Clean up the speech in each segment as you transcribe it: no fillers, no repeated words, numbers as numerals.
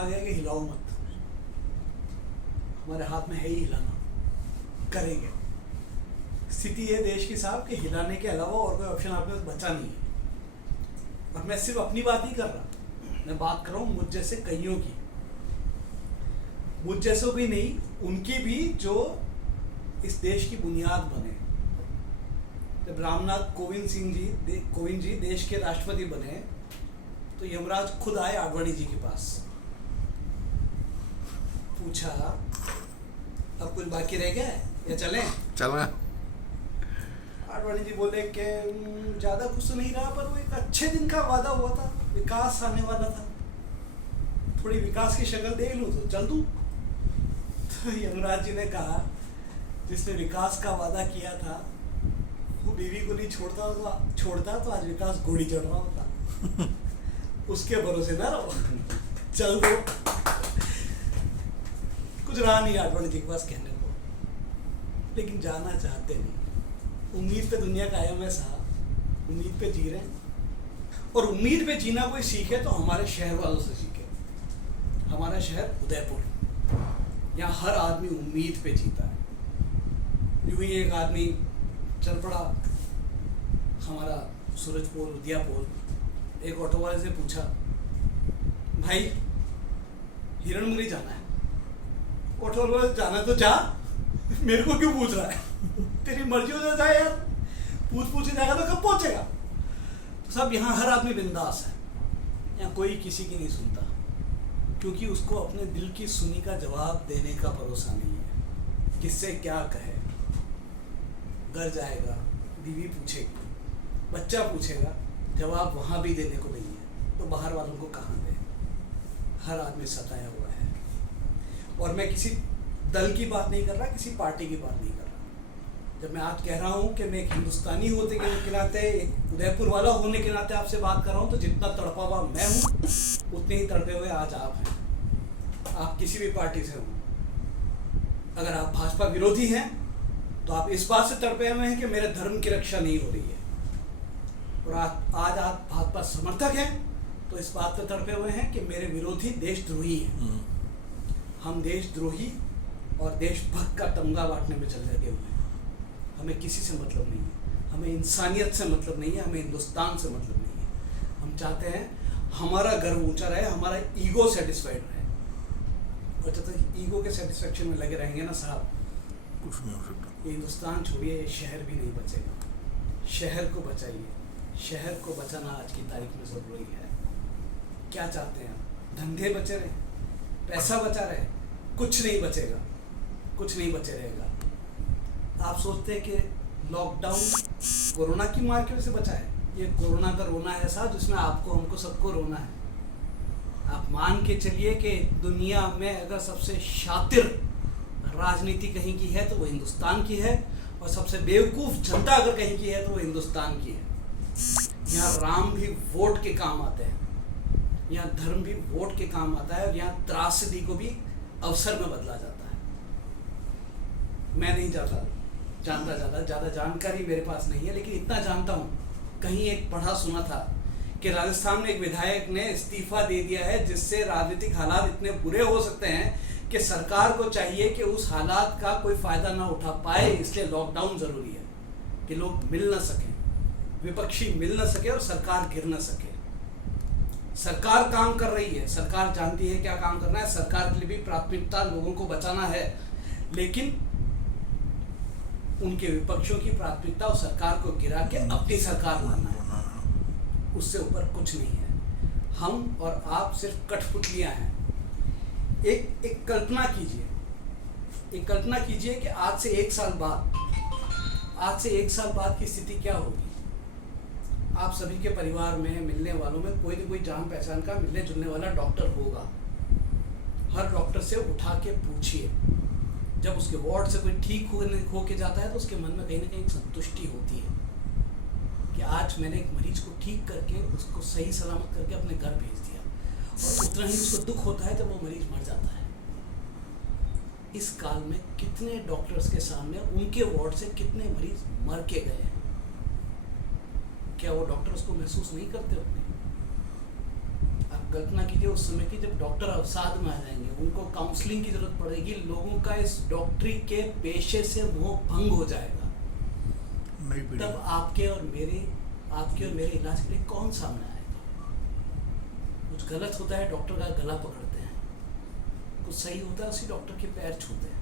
आ गया कि हिलाओ मत, हमारे हाथ में है ही हिलाना, करेंगे। स्थिति है देश की साहब कि हिलाने के अलावा और कोई ऑप्शन आपके पास बचा नहीं है। और मैं सिर्फ अपनी बात नहीं कर रहा, मैं बात कर रहा हूँ मुझ जैसे कईयों की, मुझ जैसों भी नहीं, उनकी भी, जो इस देश की बुनियाद बने। जब रामनाथ कोविंद जी देश के राष्ट्रपति बने तो यमराज खुद आए आडवाणी जी के पास, पूछा अब कुछ बाकी रह गया है या चलें? चला। आडवाणी जी बोले कि ज़्यादा कुछ तो नहीं रहा, पर वो एक अच्छे दिन का वादा हुआ था, विकास आने वाला था, थोड़ी विकास की शक्ल देख लूँ तो चल दूँ। तो यमराज जी ने कहा जिसने विकास का वादा किया था वो बीवी को नहीं छोड़ता तो आज विकास घोड़ी चढ़ रहा होता। उसके भरोसे ना रहो, चल दो। कुछ रहा नहीं आडवाणी जी के पास कहने को, लेकिन जाना चाहते नहीं। उम्मीद पे दुनिया कायम है साहब, उम्मीद पे जी रहे हैं। और उम्मीद पे जीना कोई सीखे तो हमारे शहर वालों से सीखे। हमारा शहर उदयपुर, यहाँ हर आदमी उम्मीद पे जीता है। यूं ही एक आदमी चल पड़ा हमारा सूरजपुर उदयपुर, एक ऑटो वाले से पूछा, भाई हिरणमरी जाना है। ऑटो वाले जाना तो जा, मेरे को क्यों पूछ रहा है? तेरी मर्जी हो जाए यार, पूछ जाएगा तो कब पहुंचेगा? तो सब यहाँ हर आदमी बिंदास है, यहाँ कोई किसी की नहीं सुनता, क्योंकि उसको अपने दिल की सुनी का जवाब देने का भरोसा नहीं है। किससे क्या कहे? घर जाएगा, बीवी पूछेगी, बच्चा पूछेगा, जवाब वहाँ भी देने को नहीं है, तो बाहर वालों को कहाँ दे? हर आदमी सताया हुआ है। और मैं किसी दल की बात नहीं कर रहा, किसी पार्टी की बात नहीं कर रहा। जब मैं आज कह रहा हूँ कि मैं एक हिंदुस्तानी होने के नाते, एक उदयपुर वाला होने के नाते आपसे बात कर रहा हूँ, तो जितना तड़पा हुआ मैं हूँ उतने ही तड़पे हुए आज आप हैं। आप किसी भी पार्टी से हों, अगर आप भाजपा विरोधी हैं तो आप इस बात से तड़पे हुए हैं कि मेरे धर्म की रक्षा नहीं हो रही है। और आज आप भाजपा समर्थक हैं तो इस बात पे तड़पे हुए हैं कि मेरे विरोधी देशद्रोही हैं। हम देशद्रोही और देशभक्त का तमगा बांटने में चल लगे हुए हैं। हमें किसी से मतलब नहीं है, हमें इंसानियत से मतलब नहीं है, हमें हिंदुस्तान से मतलब नहीं है। हम चाहते हैं हमारा गर्व ऊंचा रहे, हमारा ईगो सेटिस्फाइड रहे। और जब तक ईगो के सेटिस्फेक्शन में लगे रहेंगे ना साहब, कुछ नहीं हो सकता। ये हिंदुस्तान छोड़िए, ये शहर भी नहीं बचेगा। शहर को बचाइए, शहर को बचाना आज की तारीख में ज़रूरी है। क्या चाहते हैं आप? धंधे बचे रहे, पैसा बचा रहे, कुछ नहीं बचेगा, कुछ नहीं बचे रहेगा। आप सोचते हैं कि लॉकडाउन कोरोना की मार की वजह से बचा है? ये कोरोना का रोना है साहब, जिसमें आपको हमको सबको रोना है। आप मान के चलिए कि दुनिया में अगर सबसे शातिर राजनीति कहीं की है तो वो हिंदुस्तान की है, और सबसे बेवकूफ़ जनता अगर कहीं की है तो वो हिंदुस्तान की है। यहाँ राम भी वोट के काम आते हैं, यहाँ धर्म भी वोट के काम आता है, और यहाँ त्रासदी को भी अवसर में बदला जाता है। मैं नहीं जानता ज़्यादा जानकारी मेरे पास नहीं है, लेकिन इतना जानता हूँ, कहीं एक पढ़ा सुना था कि राजस्थान में एक विधायक ने इस्तीफा दे दिया है, जिससे राजनीतिक हालात इतने बुरे हो सकते हैं कि सरकार को चाहिए कि उस हालात का कोई फ़ायदा ना उठा पाए। इसलिए लॉकडाउन ज़रूरी है कि लोग मिल ना सकें, विपक्षी मिल ना सके और सरकार गिर ना सके। सरकार काम कर रही है, सरकार जानती है क्या काम करना है, सरकार के लिए भी प्राथमिकता लोगों को बचाना है, लेकिन उनके विपक्षों की प्राथमिकता उस सरकार को गिरा के अपनी सरकार लाना है। उससे ऊपर कुछ नहीं है। हम और आप सिर्फ कठपुतलियां हैं। एक कल्पना कीजिए कि आज से एक साल बाद की स्थिति क्या होगी। आप सभी के परिवार में, मिलने वालों में कोई न कोई जान पहचान का मिलने जुलने वाला डॉक्टर होगा। हर डॉक्टर से उठा के पूछिए, जब उसके वार्ड से कोई ठीक हो के जाता है तो उसके मन में कहीं ना कहीं संतुष्टि होती है कि आज मैंने एक मरीज को ठीक करके उसको सही सलामत करके अपने घर भेज दिया। और उतना ही उसको दुख होता है जब वो मरीज मर जाता है। इस काल में कितने डॉक्टर्स के सामने उनके वार्ड से कितने मरीज मर के गए हैं? क्या वो डॉक्टर उसको महसूस नहीं करते होंगे? आप कल्पना कीजिए उस समय की जब डॉक्टर अवसाद में आ जाएंगे, उनको काउंसलिंग की जरूरत पड़ेगी, लोगों का इस डॉक्टरी के पेशे से मोह भंग हो जाएगा। तब आपके और मेरे इलाज के लिए कौन सामने आएगा? कुछ गलत होता है, डॉक्टर का गला पकड़ते हैं, कुछ सही होता है, उसी डॉक्टर के पैर छूते हैं।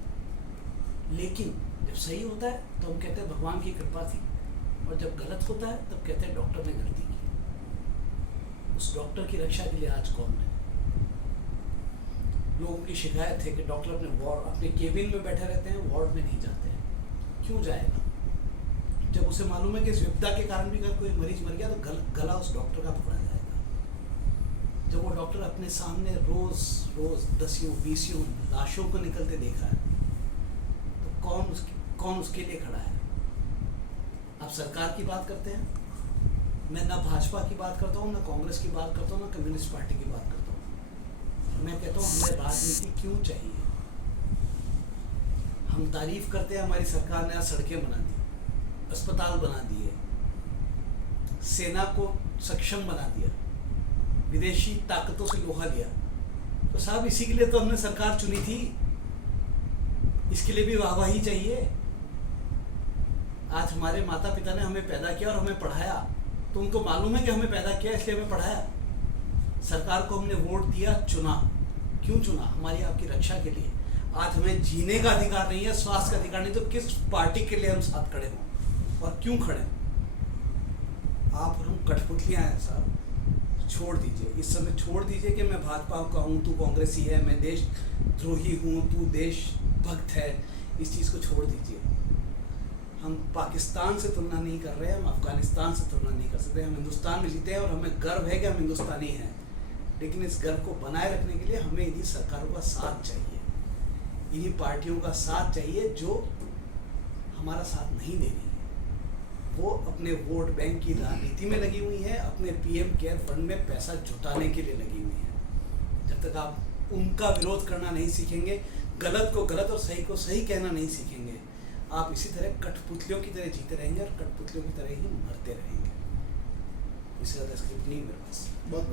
लेकिन जब सही होता है तो हम कहते हैं भगवान की कृपा थी, और जब गलत होता है तब कहते हैं डॉक्टर ने गलती की। उस डॉक्टर की रक्षा के लिए आज कौन है? लोगों की शिकायत है कि डॉक्टर अपने केबिन में बैठे रहते हैं, वार्ड में नहीं जाते हैं। क्यों जाएगा? जब उसे मालूम है कि इस विपदा के कारण भी अगर कोई मरीज मर गया तो गला उस डॉक्टर का पकड़ा जाएगा। जब वो डॉक्टर अपने सामने रोज 10-20 लाशों को निकलते देखा है तो कौन उसके लिए खड़ा है? आप सरकार की बात करते हैं, मैं ना भाजपा की बात करता हूँ, ना कांग्रेस की बात करता हूँ, ना कम्युनिस्ट पार्टी की बात करता हूँ। मैं कहता हूँ हमें राजनीति क्यों चाहिए? हम तारीफ करते हैं हमारी सरकार ने आज सड़कें बना दी, अस्पताल बना दिए, सेना को सक्षम बना दिया, विदेशी ताकतों से लोहा लिया। तो साहब इसी के लिए तो हमने सरकार चुनी थी, इसके लिए भी वाहवाही चाहिए। आज हमारे माता पिता ने हमें पैदा किया और हमें पढ़ाया, तो उनको मालूम है कि हमें पैदा किया इसलिए हमें पढ़ाया। सरकार को हमने वोट दिया, चुना। क्यों चुना? हमारी आपकी रक्षा के लिए। आज हमें जीने का अधिकार नहीं है, स्वास्थ्य का अधिकार नहीं, तो किस पार्टी के लिए हम साथ खड़े हों और क्यों खड़े? आप और हम कठपुतलियां हैं साहब, छोड़ दीजिए। इस समय छोड़ दीजिए कि मैं भाजपा का हूँ, तू कांग्रेसी है, मैं देशद्रोही हूँ, तू देशभक्त है। इस चीज़ को छोड़ दीजिए। हम पाकिस्तान से तुलना नहीं कर रहे हैं, हम अफगानिस्तान से तुलना नहीं कर सकते। हम हिंदुस्तान में जीते हैं और हमें गर्व है कि हम हिंदुस्तानी हैं। लेकिन इस गर्व को बनाए रखने के लिए हमें इन्हीं सरकारों का साथ चाहिए, इन्हीं पार्टियों का साथ चाहिए जो हमारा साथ नहीं दे रही है। वो अपने वोट बैंक की राजनीति में लगी हुई है, अपने पीएम केयर फंड में पैसा जुटाने के लिए लगी हुई है। जब तक आप उनका विरोध करना नहीं सीखेंगे, गलत को गलत और सही को सही कहना नहीं सीखेंगे, आप इसी तरह कठपुतलियों की तरह जीते रहेंगे और कठपुतलियों की तरह ही मरते रहेंगे। इससे ज़्यादा स्क्रिप्ट नहीं मेरे पास। बहुत